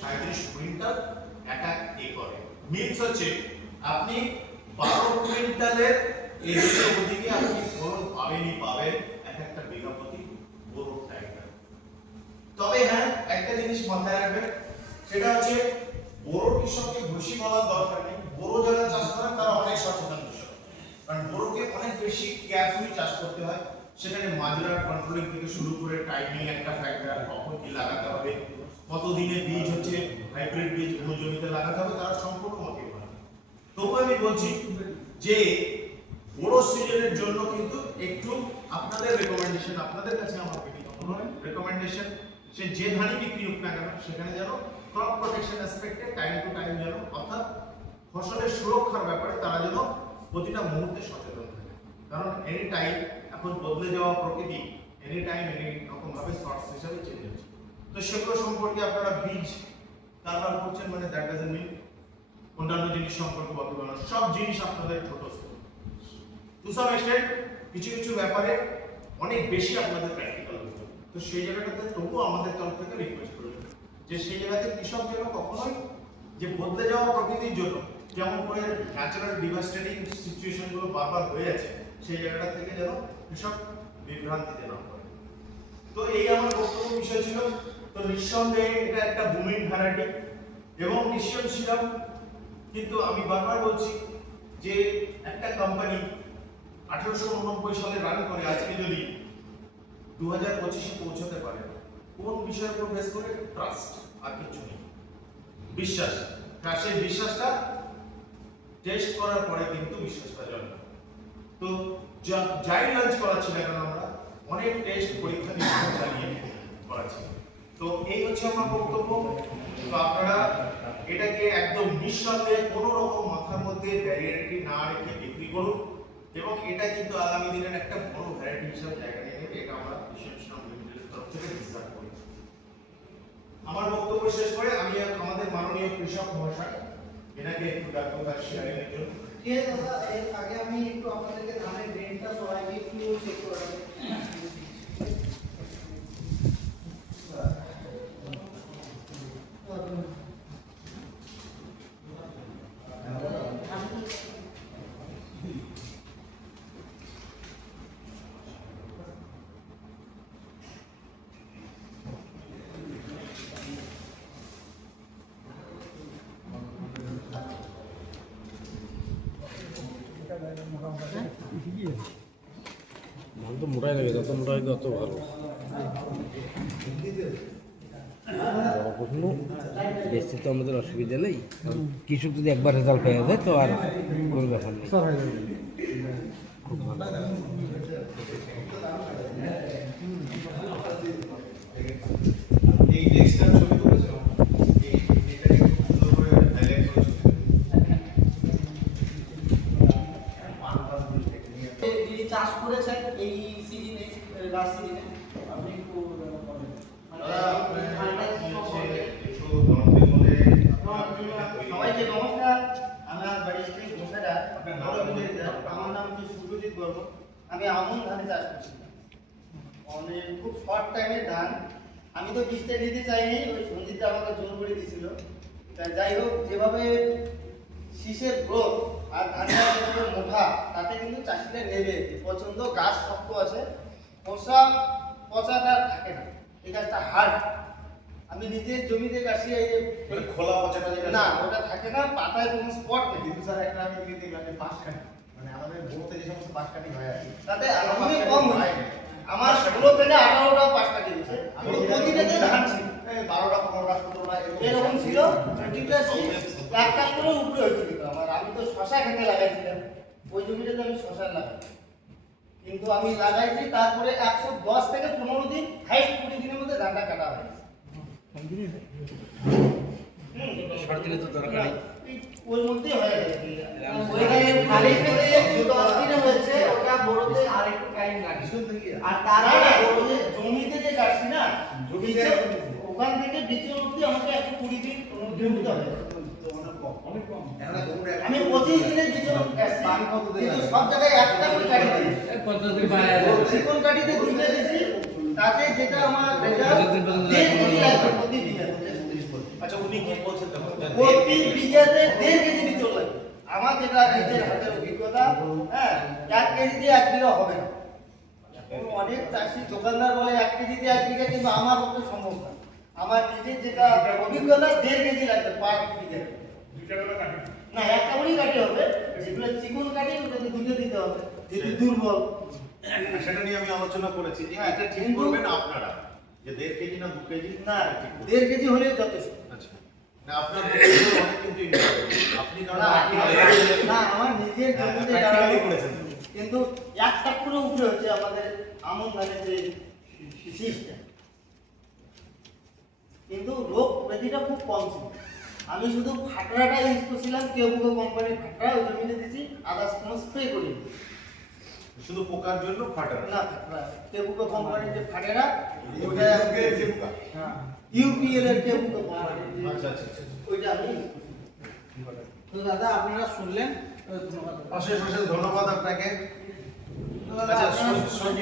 37 quintal একটা একরে। Means হচ্ছে আপনি 12 কুইন্টালের এদিকে ওদিকে আপনি বোরন পাবেন এক একটা বিঘা প্রতি বোরন ট্রাক্টর। তবে হ্যাঁ, একটা জিনিস মাথায় রাখবেন, সেটা হচ্ছে বোরো কৃষককে ঘুষি বলার দরকার নেই। বোরো যারা চাষ করেন তারা অনেক সচেতন কৃষক, কারণ বোরোকে অনেক বেশি কেয়ারফুলি চাষ করতে হয়। সেখানে মাজরা কন্ট্রোলিং থেকে শুরু করে টাইমিং একটা ফ্যাক্টর, কখন কি লাগাতে হবে, কত দিনে বীজ হচ্ছে হাইব্রিড বীজ কোন জমিতে লাগাতে হবে, তারা সম্পূর্ণ মতই হয়। তবু আমি বলছি যে বোরো সিজনের জন্য কিন্তু একটু আপনাদের রেকমেন্ডেশন, আপনাদের কাছে আমার রেকমেন্ডেশন, সে যে ধানই বিক্রি হোক না কেন সেখানে যেন ক্রপ প্রোটেকশন অ্যাসপেক্টে টাইম টু টাইম যেন, অর্থাৎ ফসলের সুরক্ষার ব্যাপারে তারা যেন প্রতিটা মুহূর্তে সচেতন থাকে। কারণ এনি টাইম এখন বদলে যাওয়া প্রকৃতি এনি টাইম এনি রকম ভাবে শর্টস হিসাবে চেঞ্জ হচ্ছে। তো সেগুলো সম্পর্কে আপনারা বীজ কারবার করছেন মানে দ্যাট ডাজন্ট মিন অন্যান্য জিনিস সম্পর্কে বর্তমান সব জিনিস আপনাদের ছোট টু সাম এক্সটেন্ট কিছু কিছু ব্যাপারে অনেক বেশি আপনাদের প্র্যাকটিক্যাল হতে হবে। তো সেই জায়গাটাতে তবুও আমাদের তরফ থেকে রিকোয়েস্ট করবেন যে সেই জায়গাতে কৃষক যেন কখনোই যে বদলে যাওয়া প্রকৃতির জন্য যেমন করে ন্যাচারাল ডিভাস্টেটিং সিচুয়েশন গুলো বারবার হয়ে যাচ্ছে, সেই জায়গাটা থেকে যেন কৃষক বিভ্রান্তিতে না পড়ে। তো এই আমার বক্তব্য বিষয় ছিল। তো নিঃসন্দেহে এটা একটা বুমিং ভ্যারাইটি এবং নিশ্চয় ছিলাম, কিন্তু আমি বারবার বলছি যে একটা কোম্পানি 1889 সালে রান করে আজকে যদি 2025-এ পৌঁছাতে পারে, কোন বিষয়ের উপর বেস করে? ট্রাস্ট, আর কিছু নেই, বিশ্বাস। আর সেই বিশ্বাসটা টেস্ট করার পরে কিন্তু বিশ্বাসটা জন্মায়। তো যাই লঞ্চ করাচ্ছি না কেন আমরা অনেক টেস্ট পরীক্ষা নিরীক্ষা চালিয়ে করাচ্ছি। তো এই হচ্ছে আমার বক্তব্য। তো আপনারা এটাকে একদম নিঃসন্দেহে কোনো রকম মাথার মধ্যে ভ্যারিয়েটি না রেখে বিক্রি করুন, এবং এটা কিন্তু আগামী দিনের একটা বড় ভ্যারাইটি হিসেবে জায়গা নিয়ে নেবে। এটা আমরা তরফ থেকে ডিসকাস করি। আমার বক্তব্য শেষ করে আমি আমাদের মাননীয় কৃষক মহাশয় এনাকে একটু ডাকবো তার শেয়ারিং এর জন্য। ঠিক আছে দাদা, এর আগে আমি একটু আপনাদেরকে ধানের গ্রেনটা সবাইকে একটু চেক করে দেব। ধান তো মোটাই লাগে, যত মোটা হয় তত ভালো। কখনো বেশি তো আমাদের অসুবিধা নেই, কৃষক যদি একবার রেজাল্ট পেয়ে যায় তো আর কোনো ব্যাপার নেই। খুব ভালো। চাষ করেছেন এই সিজনে, লাস্ট সিজনে আপনি একটু সবাইকে নমস্কার। আমার বাড়ি থেকে ঘোষাটা, আমার নাম হচ্ছে সুরজিৎ বর্মন। আমি আমন ধানে চাষ করছিলাম, অনেক খুব শর্ট টাইমের ধান। আমি তো বীজটা দিতে চাইনি, ওই সঞ্জিতটা আমাকে জোর করে দিয়েছিল। যাই হোক, যেভাবে শীষের গ্রোথ আর ধানটা যেভাবে মোটা, তাতে কিন্তু চাষিরা নেবে পছন্দ। গাছ শক্ত আছে, পচাটা থাকে না, এই গাছটা হার্ড। আমি নিজের জমিতে গাছি, এই যে খোলা পচাটা যেটা না ওটা থাকে না, পাতায় কোনো স্পট নেই। কিন্তু স্যার একটা আমি দেখলাম যে পাঁচখানি, মানে আমাদের বড়তে যে সমস্ত পাঁচখানি হয় আর কি, তাতে আমি কম হয়। আমার 16 থেকে 18টা পাঁচটা দিয়েছে, প্রতিটাতে ধান ছিল 12টা 15টা 17টা এরকম ছিল। প্রতিটা একটা করে উপরে হয়েছিল আমার। আমি তো শশা খেতে লাগাইছিলাম, ওই জমিটাতে আমি শশা লাগাই, কিন্তু আমি লাগাইছি তারপরে 110 থেকে 15 দিন, হাইস্ট 20 দিনের মধ্যে ধানটা কাটা হয়। সরকারি তো দরকার ওর মধ্যে হয়ে গেছে। ওইখানে খালি পেতে 10 দিনে হয়েছে, ওটা বড়তে আরেকটু টাইম লাগে। আর তারপরে বড়তে জমিতে যে কাটছি না, জমিতে ওখান থেকে বিচে অবধি আমাকে 120 দিন জমিতে হবে। আমি 25 দিনের বিচে কাটছি, কিন্তু সব জায়গায় একটা করে কাটি দিয়েছি। চিকন কাটিতে দুইটা দিয়েছি, তাতে যেটা আমার রেজাল্ট 1.5 কেজি লাগবে প্রতিদিন। আচ্ছা, উনি উনি কি বলছেন দেখুন, প্রতি বিঘাতে 1.5 কেজি বীজ লাগে। আমার যেটা নিজের হাতের অভিজ্ঞতা, হ্যাঁ, 1 কেজি দিয়ে 1 বিঘা হবে না। অনেক চাষি দোকানদার বলে 1 কেজি দিয়ে 1 বিঘা, কিন্তু আমার পক্ষে সম্ভব না। আমার নিজের যেটা অভিজ্ঞতা 1.5 কেজি লাগবে পার বিঘা। না, একটা করেই কাটি হবে, যেগুলো চিকন কাটি ওটাতে দুটো দিতে হবে, যেহেতু দুর্বল। সেটা নিয়ে আমি আলোচনা করেছি যে হ্যাঁ, এটা ঠিক কিন্তু- করবেন আপনারা যে 1.5 কেজি না 2 কেজি না, ঠিক করবেন। 1.5 কেজি হলেই যথেষ্ট। আচ্ছা না আপনার বক্তব্য অনেক কিন্তু ইন্টারেস্ট। আপনি কারণ না, আপনি না, আমার নিজের জমিতে practically যারা করেছেন। কিন্তু 1 ট্রাক্টরের উপরে হচ্ছে আমাদের আমন ধানের যে সিস্টেম, কিন্তু রোগ ব্যাধিটা খুব কম ছিল। আমি শুধু ফাটরাটা ইউজ করছিলাম, কেউবুকো কোম্পানির ফাটরা, ওই জমিতে দিচ্ছি, আদার্স কোনো স্প্রে করি শুধু পোকার জন্য ফাটার না। ফাটরা কেউবুকো কোম্পানির যে ফাটেরা, ওটা ইউপিএল যে পোকা। হ্যাঁ, ইউপিএল এর কেউবুকো কোম্পানির যে- আচ্ছা আচ্ছা আচ্ছা। ওইটা আমি use করছি। তো দাদা আপনারা শুনলেন, ধন্যবাদ। অশেষ অশেষ ধন্যবাদ আপনাকে। তো দাদা, আচ্ছা আপনারা- সঞ্জীব